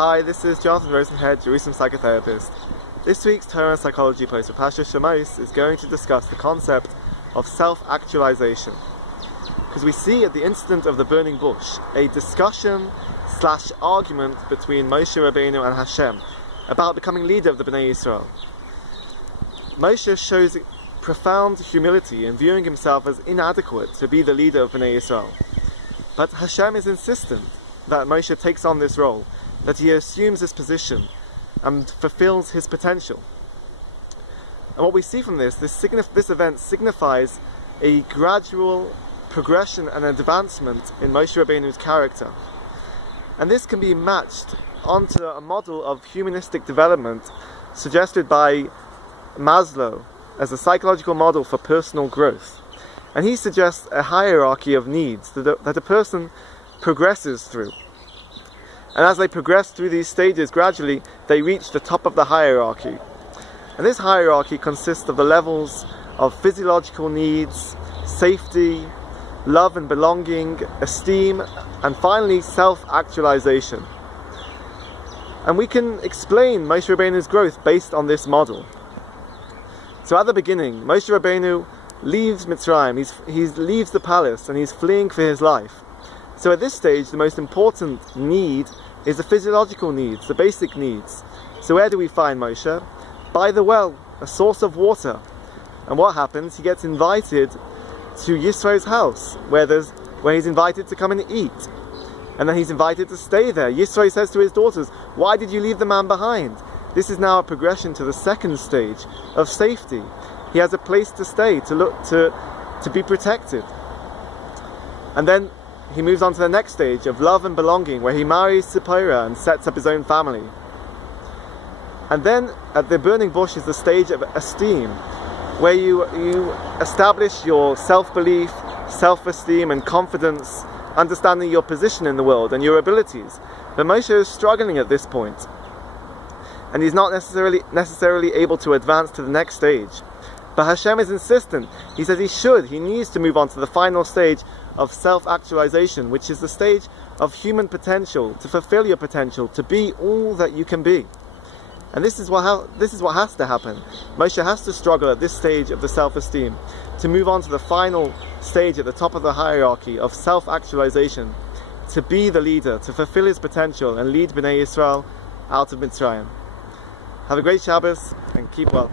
Hi, this is Jonathan Rosenhead, Jerusalem psychotherapist. This week's Torah and Psychology post for Pasha Shemos is going to discuss the concept of self-actualization. Because we see at the incident of the burning bush a discussion/argument between Moshe Rabbeinu and Hashem about becoming leader of the Bnei Yisrael. Moshe shows profound humility in viewing himself as inadequate to be the leader of Bnei Yisrael. But Hashem is insistent that Moshe takes on this role, that he assumes this position and fulfills his potential. And what we see from this event signifies a gradual progression and advancement in Moshe Rabbeinu's character. And this can be matched onto a model of humanistic development suggested by Maslow as a psychological model for personal growth. And he suggests a hierarchy of needs that a person progresses through. And as they progress through these stages, gradually they reach the top of the hierarchy. And this hierarchy consists of the levels of physiological needs, safety, love and belonging, esteem, and finally self-actualization. And we can explain Moshe Rabbeinu's growth based on this model. So at the beginning, Moshe Rabbeinu leaves Mitzrayim, he leaves the palace and he's fleeing for his life. So at this stage, the most important need is the physiological needs, the basic needs. So where do we find Moshe? By the well, a source of water. And what happens? He gets invited to Yisro's house, where he's invited to come and eat. And then he's invited to stay there. Yisro says to his daughters, "Why did you leave the man behind?" This is now a progression to the second stage of safety. He has a place to stay, to be protected. And then he moves on to the next stage of love and belonging, where he marries Zipporah and sets up his own family. And then at the burning bush is the stage of esteem, where you establish your self-belief, self-esteem and confidence, understanding your position in the world and your abilities. But Moshe is struggling at this point, and he's not necessarily able to advance to the next stage. But Hashem is insistent. He says he needs to move on to the final stage of self-actualization, which is the stage of human potential, to fulfill your potential, to be all that you can be. And this is what has to happen. Moshe has to struggle at this stage of the self-esteem to move on to the final stage at the top of the hierarchy of self-actualization, to be the leader, to fulfill his potential and lead Bnei Yisrael out of Mitzrayim. Have a great Shabbos and keep well.